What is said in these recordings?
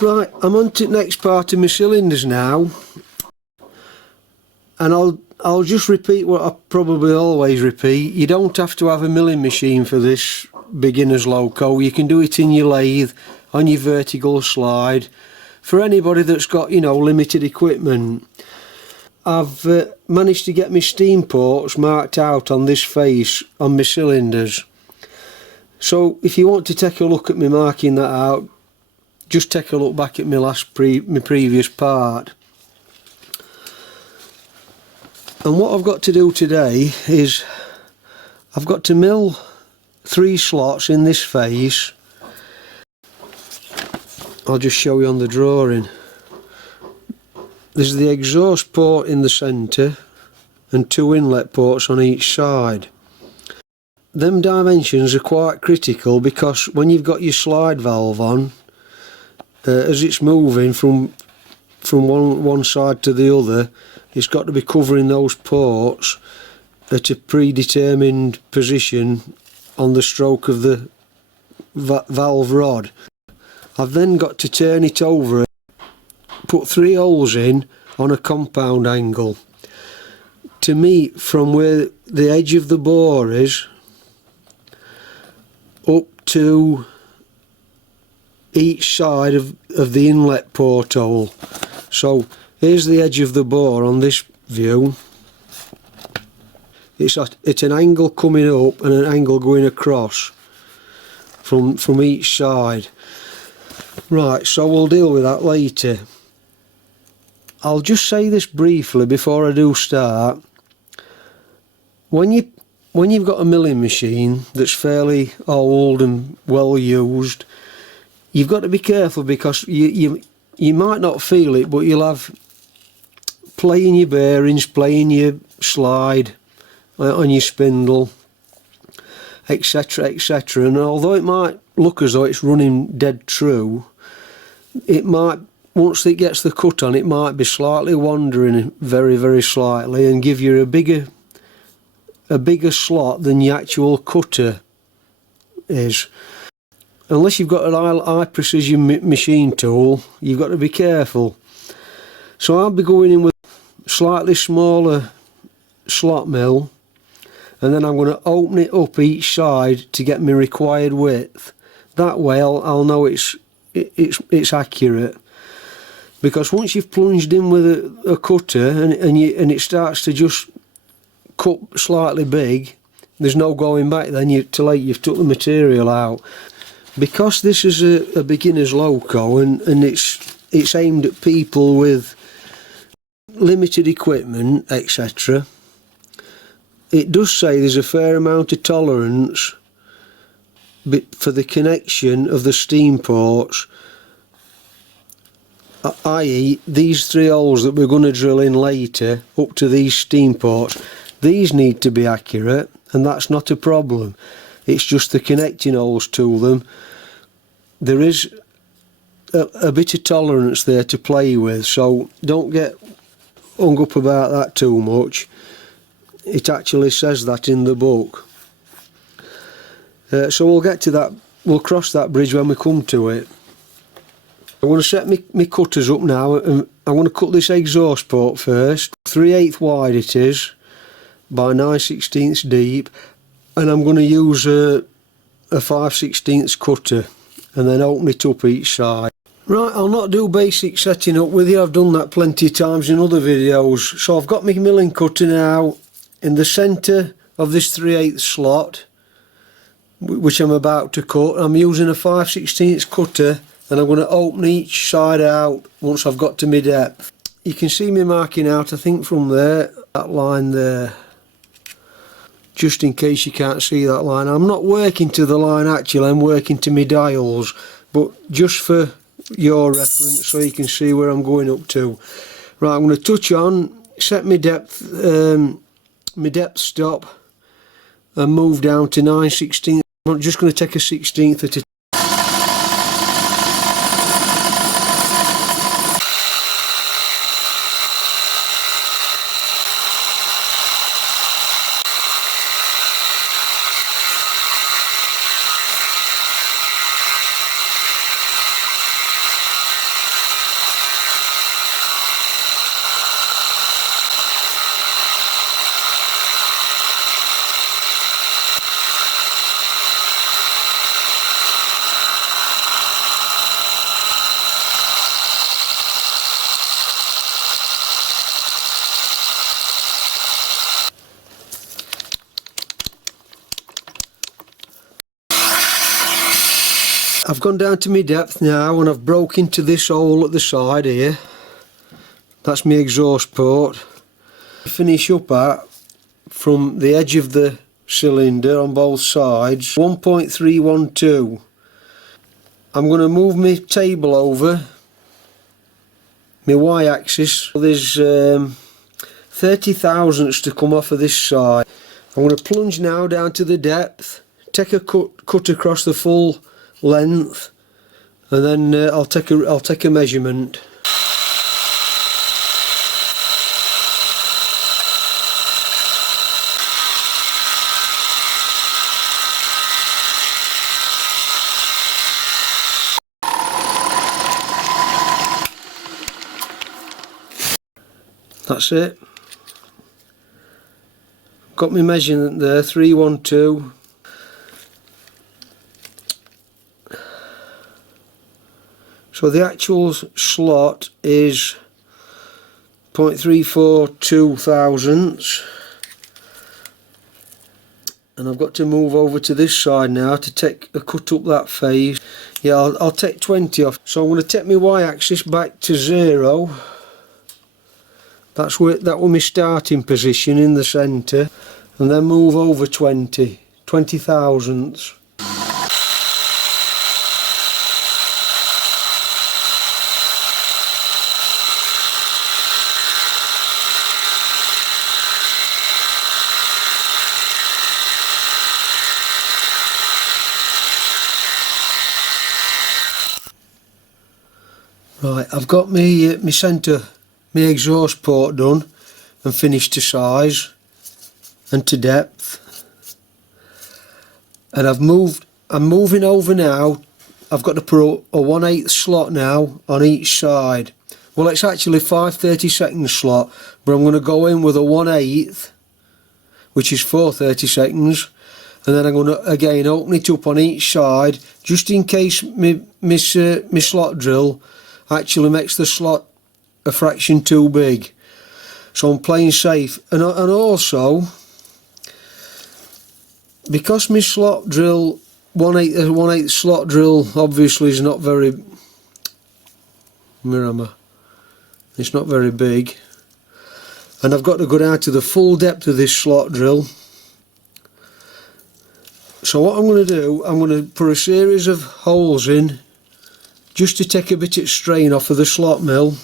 Right, I'm on to the next part of my cylinders now, and I'll just repeat what I probably always repeat. You don't have to have a milling machine for this beginner's loco. You can do it in your lathe, on your vertical slide, for anybody that's got, you know, limited equipment. I've managed to get my steam ports marked out on this face on my cylinders. So if you want to take a look at me marking that out, just take a look back at my previous part. And what I've got to do today is I've got to mill 3 slots in this face. I'll just show you on the drawing. There's the exhaust port in the centre and 2 inlet ports on each side. Them dimensions are quite critical because when you've got your slide valve on, as it's moving from one side to the other, it's got to be covering those ports at a predetermined position on the stroke of the valve rod. I've then got to turn it over, put 3 holes in on a compound angle to meet from where the edge of the bore is up to each side of the inlet porthole. So here's the edge of the bore on this view. It's at an angle coming up and an angle going across from each side. Right, so we'll deal with that later. I'll just say this briefly before I do start. When you've got a milling machine that's fairly old and well used, you've got to be careful because you might not feel it, but you'll have play in your bearings, play in your slide, on your spindle, etc, etc. And although it might look as though it's running dead true, it might, once it gets the cut on, it might be slightly wandering very, very slightly and give you a bigger slot than your actual cutter is. Unless you've got an high precision machine tool, you've got to be careful. So I'll be going in with a slightly smaller slot mill, and then I'm going to open it up each side to get my required width. That way I'll know it's accurate. Because once you've plunged in with a cutter and it starts to just cut slightly big, there's no going back then. Too late, you've took the material out. Because this is a beginner's loco and it's aimed at people with limited equipment, etc., it does say there's a fair amount of tolerance for the connection of the steam ports, i.e. these 3 holes that we're going to drill in later up to these steam ports. These need to be accurate, and that's not a problem. It's just the connecting holes to them. There is a bit of tolerance there to play with, so don't get hung up about that too much. It actually says that in the book. So we'll get to that, we'll cross that bridge when we come to it. I'm going to set my cutters up now, and I'm going to cut this exhaust port first. 3/8 wide it is, by 9/16 deep, and I'm going to use a 5/16 cutter and then open it up each side. Right, I'll not do basic setting up with you, I've done that plenty of times in other videos. So I've got my milling cutter now in the centre of this 3/8 slot, which I'm about to cut. I'm using a 5/16 cutter, and I'm going to open each side out once I've got to my depth. You can see me marking out, I think from there, that line there, just in case you can't see that line. I'm not working to the line actually, I'm working to my dials, but just for your reference so you can see where I'm going up to. Right, I'm going to touch on, set my depth stop and move down to 9/16. I'm just going to take a 16th at a time. I've gone down to my depth now and I've broke into this hole at the side here. That's my exhaust port. Finish up at, from the edge of the cylinder on both sides, 1.312. I'm going to move my table over, my y-axis. There's 30 thousandths to come off of this side. I'm going to plunge now down to the depth, take a cut across the full length, and then I'll take a measurement. That's it. Got my measurement there, 312. So the actual slot is 0.342 thousandths. And I've got to move over to this side now to take a cut up that phase. Yeah, I'll take 20 off. So I'm going to take my y-axis back to 0. That was my starting position in the centre, and then move over 20 thousandths. Right, I've got my centre, my exhaust port done and finished to size and to depth, and I'm moving over now. I've got to put a 1/8 slot now on each side. Well, it's actually 5 30-second slot, but I'm going to go in with a 1/8, which is 4 30-seconds, and then I'm going to again open it up on each side just in case my slot drill actually makes the slot a fraction too big. So I'm playing safe, and also because my slot drill 1/8 slot drill obviously is not very, it's not very big, and I've got to go down to the full depth of this slot drill. So what I'm going to do, I'm going to put a series of holes in just to take a bit of strain off of the slot mill.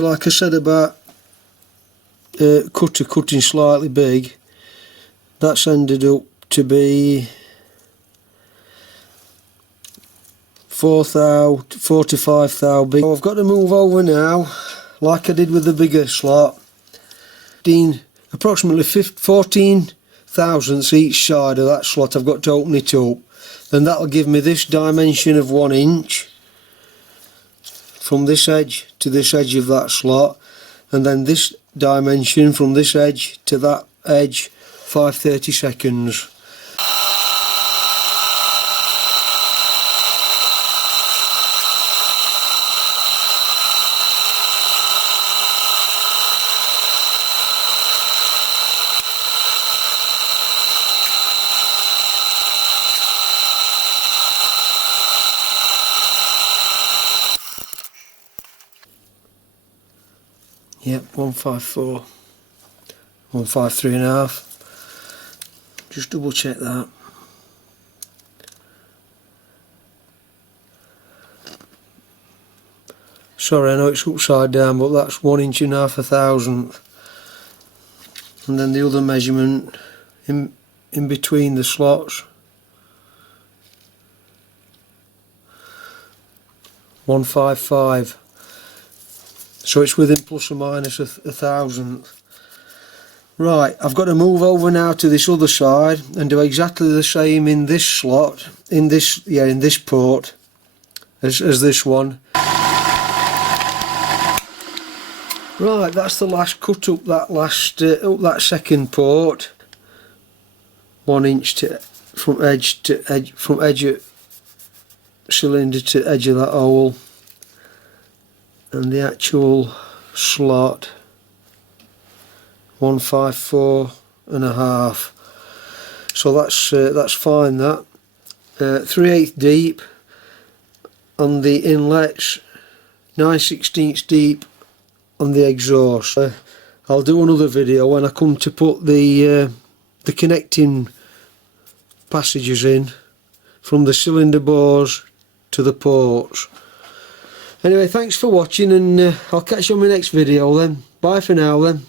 Like I said about cutting slightly big, that's ended up to be 4 to 5 thou big. So I've got to move over now, like I did with the bigger slot, approximately 14 thousandths each side of that slot. I've got to open it up, then that'll give me this dimension of 1 inch from this edge to this edge of that slot, and then this dimension from this edge to that edge, 5 30-seconds. Yep, 154, 153.5. Just double check that. Sorry, I know it's upside down, but that's 1.5 inches, a thousandth. And then the other measurement in between the slots, 155. So it's within plus or minus a thousandth. Right, I've got to move over now to this other side and do exactly the same in this slot, in this port as this one. Right, that's the last cut up that up that second port. 1 inch from edge to edge, from edge of cylinder to edge of that hole, and the actual slot 154.5. So that's fine. That 3/8 deep on the inlets, 9/16 deep on the exhaust. I'll do another video when I come to put the connecting passages in from the cylinder bores to the ports. Anyway, thanks for watching, and I'll catch you on my next video then. Bye for now then.